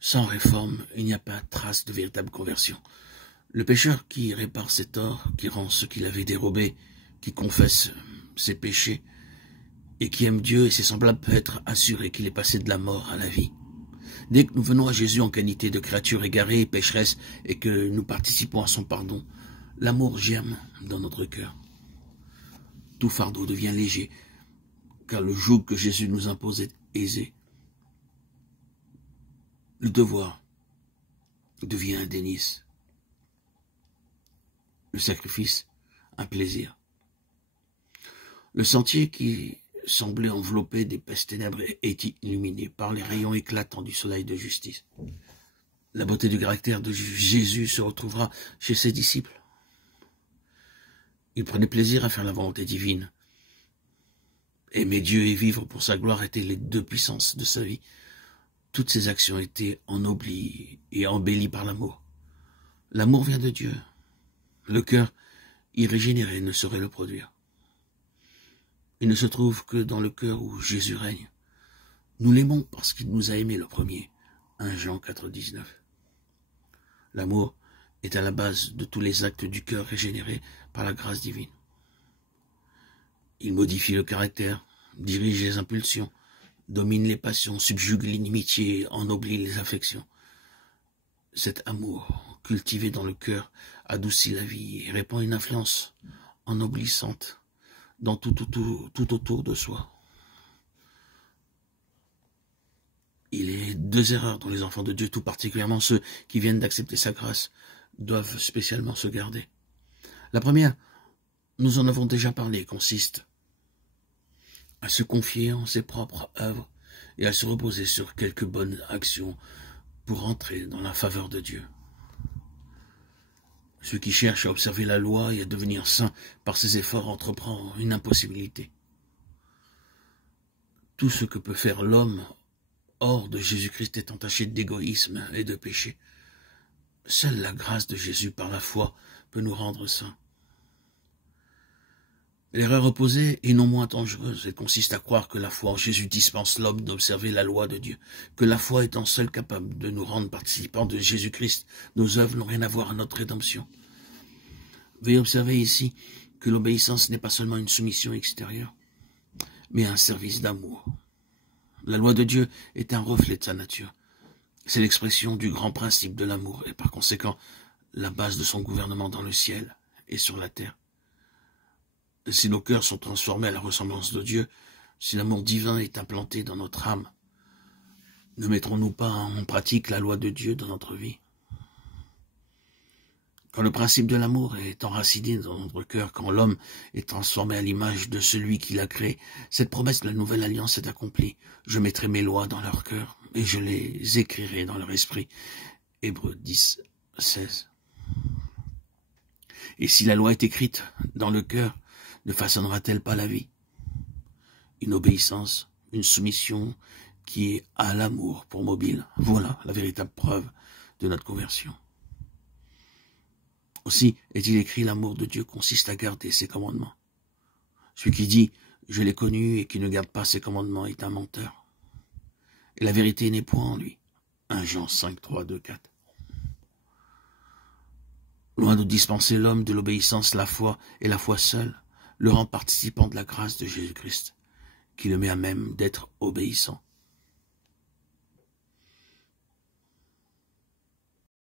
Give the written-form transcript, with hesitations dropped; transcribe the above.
Sans réforme, il n'y a pas trace de véritable conversion. Le pécheur qui répare ses torts, qui rend ce qu'il avait dérobé, qui confesse ses péchés et qui aime Dieu et ses semblables peut être assuré qu'il est passé de la mort à la vie. Dès que nous venons à Jésus en qualité de créature égarée et pécheresse et que nous participons à son pardon, l'amour germe dans notre cœur. Tout fardeau devient léger, car le joug que Jésus nous impose est aisé. Le devoir devient un délice. Le sacrifice, un plaisir. Le sentier qui semblait envelopper d'épaisses ténèbres est illuminé par les rayons éclatants du soleil de justice. La beauté du caractère de Jésus se retrouvera chez ses disciples. Il prenait plaisir à faire la volonté divine. Aimer Dieu et vivre pour sa gloire étaient les deux puissances de sa vie. Toutes ses actions étaient ennoblies et embellies par l'amour. L'amour vient de Dieu. Le cœur irrégénéré ne saurait le produire. Il ne se trouve que dans le cœur où Jésus règne. Nous l'aimons parce qu'il nous a aimés le premier. 1 Jean 4, 19. L'amour est à la base de tous les actes du cœur régénéré par la grâce divine. Il modifie le caractère, dirige les impulsions, domine les passions, subjugue l'inimitié, ennoblit les affections. Cet amour, cultivé dans le cœur, adoucit la vie et répand une influence ennoblissante dans tout autour de soi. Il est deux erreurs dont les enfants de Dieu, tout particulièrement ceux qui viennent d'accepter sa grâce, doivent spécialement se garder. La première, nous en avons déjà parlé, consiste à se confier en ses propres œuvres et à se reposer sur quelques bonnes actions pour entrer dans la faveur de Dieu. Ceux qui cherchent à observer la loi et à devenir saints par ses efforts entreprend une impossibilité. Tout ce que peut faire l'homme hors de Jésus-Christ est entaché d'égoïsme et de péché. Seule la grâce de Jésus par la foi peut nous rendre saints. L'erreur opposée est non moins dangereuse. Elle consiste à croire que la foi en Jésus dispense l'homme d'observer la loi de Dieu, que la foi étant seule capable de nous rendre participants de Jésus-Christ, nos œuvres n'ont rien à voir à notre rédemption. Veuillez observer ici que l'obéissance n'est pas seulement une soumission extérieure, mais un service d'amour. La loi de Dieu est un reflet de sa nature. C'est l'expression du grand principe de l'amour et par conséquent la base de son gouvernement dans le ciel et sur la terre. Si nos cœurs sont transformés à la ressemblance de Dieu, si l'amour divin est implanté dans notre âme, ne mettrons-nous pas en pratique la loi de Dieu dans notre vie? Quand le principe de l'amour est enraciné dans notre cœur, quand l'homme est transformé à l'image de celui qui l'a créé, cette promesse de la nouvelle alliance est accomplie. Je mettrai mes lois dans leur cœur et je les écrirai dans leur esprit. Hébreux 10, 16. Et si la loi est écrite dans le cœur, ne façonnera-t-elle pas la vie? Une obéissance, une soumission qui est à l'amour pour mobile. Voilà la véritable preuve de notre conversion. Aussi est-il écrit, l'amour de Dieu consiste à garder ses commandements. Celui qui dit « je l'ai connu » et qui ne garde pas ses commandements est un menteur. Et la vérité n'est point en lui. 1 Jean 5, 3, 2, 4. Loin de dispenser l'homme de l'obéissance, la foi et la foi seule le rend participant de la grâce de Jésus-Christ, qui le met à même d'être obéissant.